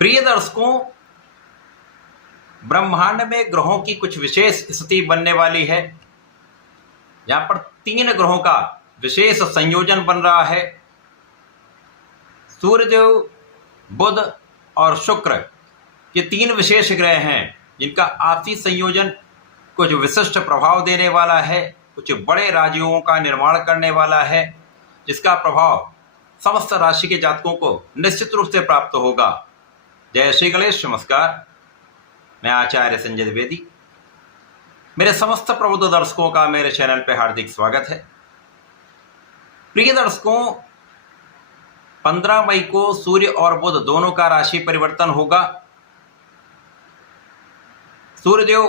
प्रिय दर्शकों, ब्रह्मांड में ग्रहों की कुछ विशेष स्थिति बनने वाली है। यहाँ पर 3 ग्रहों का विशेष संयोजन बन रहा है। सूर्यदेव, बुध और शुक्र, ये 3 विशेष ग्रह हैं जिनका आपसी संयोजन कुछ विशिष्ट प्रभाव देने वाला है, कुछ बड़े राजयोगों का निर्माण करने वाला है, जिसका प्रभाव समस्त राशि के जातकों को निश्चित रूप से प्राप्त होगा। जय श्री गणेश। नमस्कार, मैं आचार्य संजय द्विवेदी। मेरे समस्त प्रबुद्ध दर्शकों का मेरे चैनल पर हार्दिक स्वागत है। प्रिय दर्शकों, 15 मई को सूर्य और बुध दोनों का राशि परिवर्तन होगा। सूर्यदेव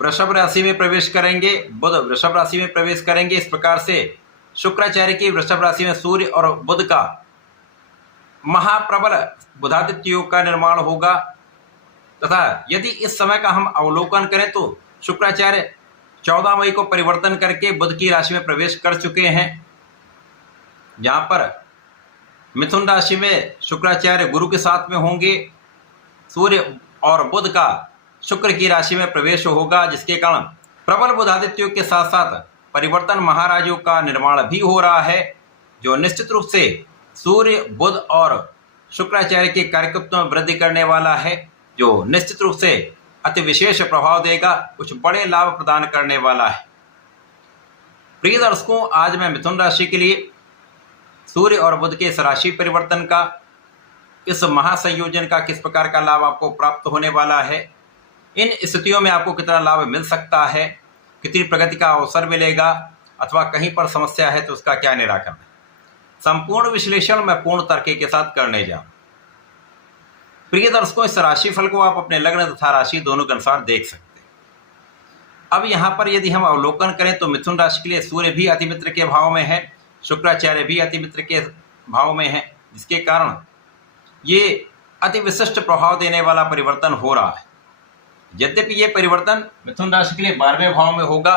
वृषभ राशि में प्रवेश करेंगे, बुध वृषभ राशि में प्रवेश करेंगे। इस प्रकार से शुक्राचार्य की वृषभ राशि में सूर्य और बुध का महाप्रबल बुधादित्य योग का निर्माण होगा। तथा यदि इस समय का हम अवलोकन करें तो शुक्राचार्य 14 मई को परिवर्तन करके बुध की राशि में प्रवेश कर चुके हैं। जहाँ पर मिथुन राशि में शुक्राचार्य गुरु के साथ में होंगे। सूर्य और बुध का शुक्र की राशि में प्रवेश होगा, जिसके कारण प्रबल बुधादित्य योग के साथ साथ परिवर्तन महाराजों का निर्माण भी हो रहा है, जो निश्चित रूप से सूर्य, बुध और शुक्राचार्य के कार्यकत्व में वृद्धि करने वाला है, जो निश्चित रूप से अति विशेष प्रभाव देगा, कुछ बड़े लाभ प्रदान करने वाला है। प्रिय दर्शकों, आज मैं मिथुन राशि के लिए सूर्य और बुध के इस राशि परिवर्तन का, इस महासंयोजन का किस प्रकार का लाभ आपको प्राप्त होने वाला है, इन स्थितियों में आपको कितना लाभ मिल सकता है, कितनी प्रगति का अवसर मिलेगा, अथवा कहीं पर समस्या है तो उसका क्या निराकरण है, संपूर्ण विश्लेषण मैं पूर्ण तर्क के साथ करने जाऊँ। प्रिय दर्शकों, इस राशिफल को आप अपने लग्न तथा राशि दोनों के अनुसार देख सकते हैं। अब यहाँ पर यदि हम अवलोकन करें तो मिथुन राशि के लिए सूर्य भी अतिमित्र के भाव में है, शुक्राचार्य भी अतिमित्र के भाव में है, जिसके कारण ये अति विशिष्ट प्रभाव देने वाला परिवर्तन हो रहा है। यद्यपि ये परिवर्तन मिथुन राशि के लिए 12वें भाव में होगा,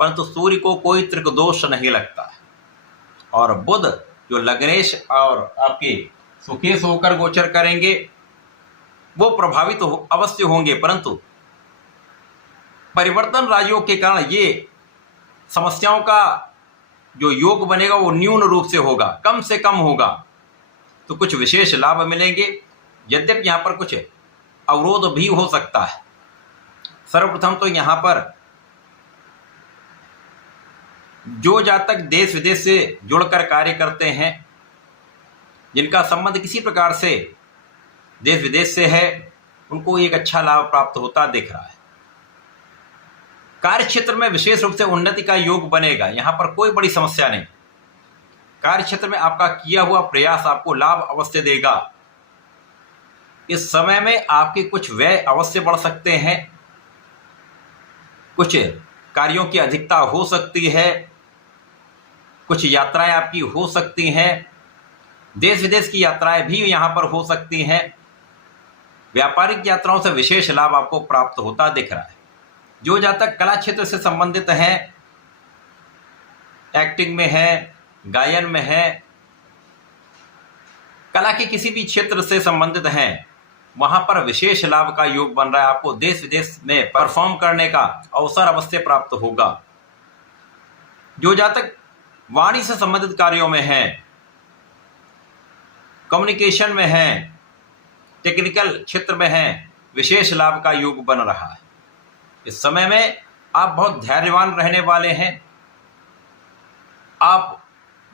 परंतु सूर्य को कोई त्रिकदोष नहीं लगता है। और बुध जो लग्नेश और आपके सुकेश होकर गोचर करेंगे, वो प्रभावित तो अवश्य होंगे, परंतु परिवर्तन राजयोग के कारण ये समस्याओं का जो योग बनेगा वो न्यून रूप से होगा, कम से कम होगा, तो कुछ विशेष लाभ मिलेंगे। यद्यपि यहाँ पर कुछ अवरोध भी हो सकता है। सर्वप्रथम तो यहाँ पर जो जातक देश विदेश से जुड़कर कार्य करते हैं, जिनका संबंध किसी प्रकार से देश विदेश से है, उनको एक अच्छा लाभ प्राप्त होता दिख रहा है। कार्य क्षेत्र में विशेष रूप से उन्नति का योग बनेगा। यहाँ पर कोई बड़ी समस्या नहीं। कार्य क्षेत्र में आपका किया हुआ प्रयास आपको लाभ अवश्य देगा। इस समय में आपके कुछ व्यय अवश्य बढ़ सकते हैं, कुछ कार्यों की अधिकता हो सकती है, कुछ यात्राएं आपकी हो सकती हैं, देश विदेश की यात्राएं भी यहाँ पर हो सकती हैं। व्यापारिक यात्राओं से विशेष लाभ आपको प्राप्त होता दिख रहा है। जो जातक कला क्षेत्र से संबंधित हैं, एक्टिंग में है, गायन में है, कला के किसी भी क्षेत्र से संबंधित हैं, वहां पर विशेष लाभ का योग बन रहा है। आपको देश विदेश में परफॉर्म करने का अवसर अवश्य प्राप्त होगा। जो जातक वाणी से संबंधित कार्यों में हैं, कम्युनिकेशन में हैं, टेक्निकल क्षेत्र में हैं, विशेष लाभ का योग बन रहा है। इस समय में आप बहुत धैर्यवान रहने वाले हैं, आप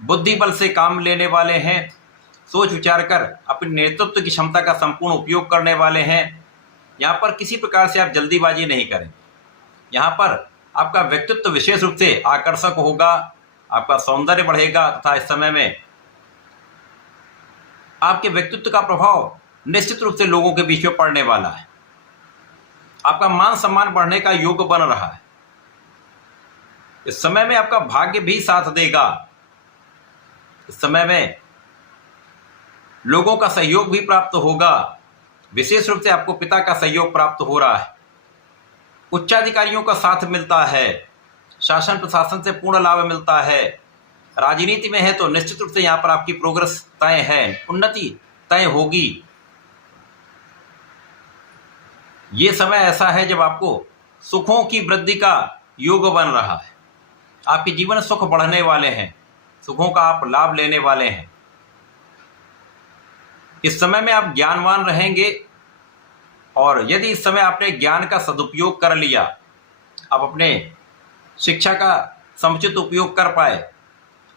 बुद्धि बल से काम लेने वाले हैं, सोच विचार कर अपने नेतृत्व की क्षमता का संपूर्ण उपयोग करने वाले हैं। यहाँ पर किसी प्रकार से आप जल्दीबाजी नहीं करेंगे। यहाँ पर आपका व्यक्तित्व विशेष रूप से आकर्षक होगा, आपका सौंदर्य बढ़ेगा, तथा इस समय में आपके व्यक्तित्व का प्रभाव निश्चित रूप से लोगों के बीच में पड़ने वाला है। आपका मान सम्मान बढ़ने का योग बन रहा है। इस समय में आपका भाग्य भी साथ देगा। इस समय में लोगों का सहयोग भी प्राप्त होगा। विशेष रूप से आपको पिता का सहयोग प्राप्त हो रहा है। उच्चाधिकारियों का साथ मिलता है, शासन प्रशासन से पूर्ण लाभ मिलता है। राजनीति में है तो निश्चित रूप से यहाँ पर आपकी प्रोग्रेस तय है, उन्नति तय होगी। ये समय ऐसा है जब आपको सुखों की वृद्धि का योग बन रहा है। आपके जीवन में सुख बढ़ने वाले हैं, सुखों का आप लाभ लेने वाले हैं। इस समय में आप ज्ञानवान रहेंगे और यदि इस समय आपने ज्ञान का सदुपयोग कर लिया, आप अपने शिक्षा का समुचित उपयोग कर पाए,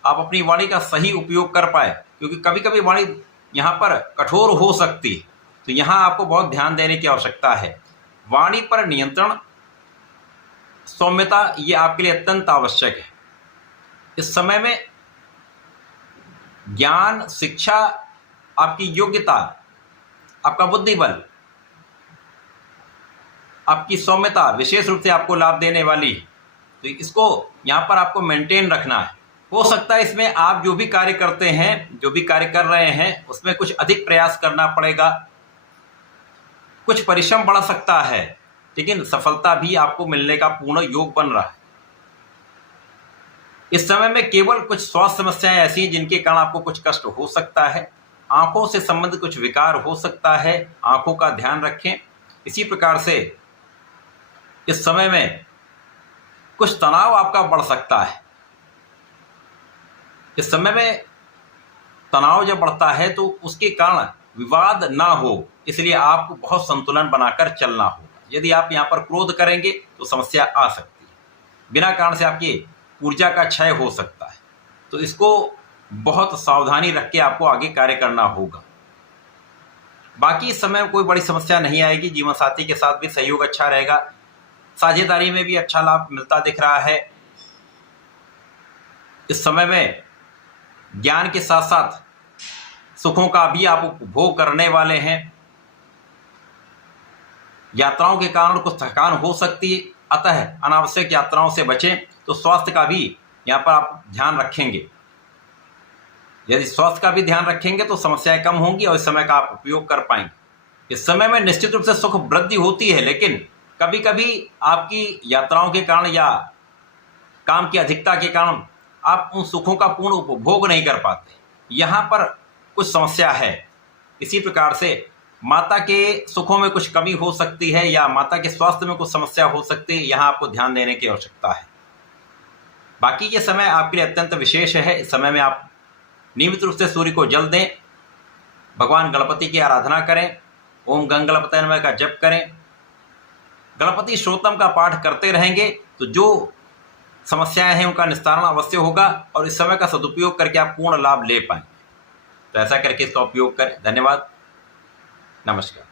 आप अपनी वाणी का सही उपयोग कर पाए, क्योंकि कभी कभी वाणी यहाँ पर कठोर हो सकती है, तो यहाँ आपको बहुत ध्यान देने की आवश्यकता है। वाणी पर नियंत्रण, सौम्यता, ये आपके लिए अत्यंत आवश्यक है। इस समय में ज्ञान, शिक्षा, आपकी योग्यता, आपका बुद्धि बल, आपकी सौम्यता विशेष रूप से आपको लाभ देने वाली है, तो इसको यहाँ पर आपको मेंटेन रखना है। हो सकता है इसमें आप जो भी कार्य करते हैं, जो भी कार्य कर रहे हैं, उसमें कुछ अधिक प्रयास करना पड़ेगा, कुछ परिश्रम बढ़ सकता है, लेकिन सफलता भी आपको मिलने का पूर्ण योग बन रहा है। इस समय में केवल कुछ स्वास्थ्य समस्याएं ऐसी हैं जिनके कारण आपको कुछ कष्ट हो सकता है, आंखों से संबंधित कुछ विकार हो सकता है, आंखों का ध्यान रखें। इसी प्रकार से इस समय में कुछ तनाव आपका बढ़ सकता है। इस समय में तनाव जब बढ़ता है तो उसके कारण विवाद ना हो, इसलिए आपको बहुत संतुलन बनाकर चलना होगा। यदि आप यहाँ पर क्रोध करेंगे तो समस्या आ सकती है, बिना कारण से आपकी ऊर्जा का क्षय हो सकता है, तो इसको बहुत सावधानी रख के आपको आगे कार्य करना होगा। बाकी इस समय कोई बड़ी समस्या नहीं आएगी, जीवन साथी के साथ भी सहयोग अच्छा रहेगा, साझेदारी में भी अच्छा लाभ मिलता दिख रहा है। इस समय में ज्ञान के साथ साथ सुखों का भी आप उपभोग करने वाले हैं। यात्राओं के कारण कुछ थकान हो सकती है, अतः अनावश्यक यात्राओं से बचें। तो स्वास्थ्य का भी यहाँ पर आप ध्यान रखेंगे। यदि स्वास्थ्य का भी ध्यान रखेंगे तो समस्याएं कम होंगी और इस समय का आप उपयोग कर पाएंगे। इस समय में निश्चित रूप से सुख वृद्धि होती है, लेकिन कभी कभी आपकी यात्राओं के कारण या काम की अधिकता के कारण आप उन सुखों का पूर्ण उपभोग नहीं कर पाते, यहाँ पर कुछ समस्या है। इसी प्रकार से माता के सुखों में कुछ कमी हो सकती है या माता के स्वास्थ्य में कुछ समस्या हो सकती है, यहाँ आपको ध्यान देने की आवश्यकता है। बाकी ये समय आपके लिए अत्यंत विशेष है। इस समय में आप नियमित रूप से सूर्य को जल दें, भगवान गणपति की आराधना करें, ओम गंग गणपतये नमः का जप करें, गणपति श्रोतम का पाठ करते रहेंगे तो जो समस्याएं हैं उनका निस्तारण अवश्य होगा और इस समय का सदुपयोग करके आप पूर्ण लाभ ले पाएंगे। तो ऐसा करके इसका उपयोग करें। धन्यवाद, नमस्कार।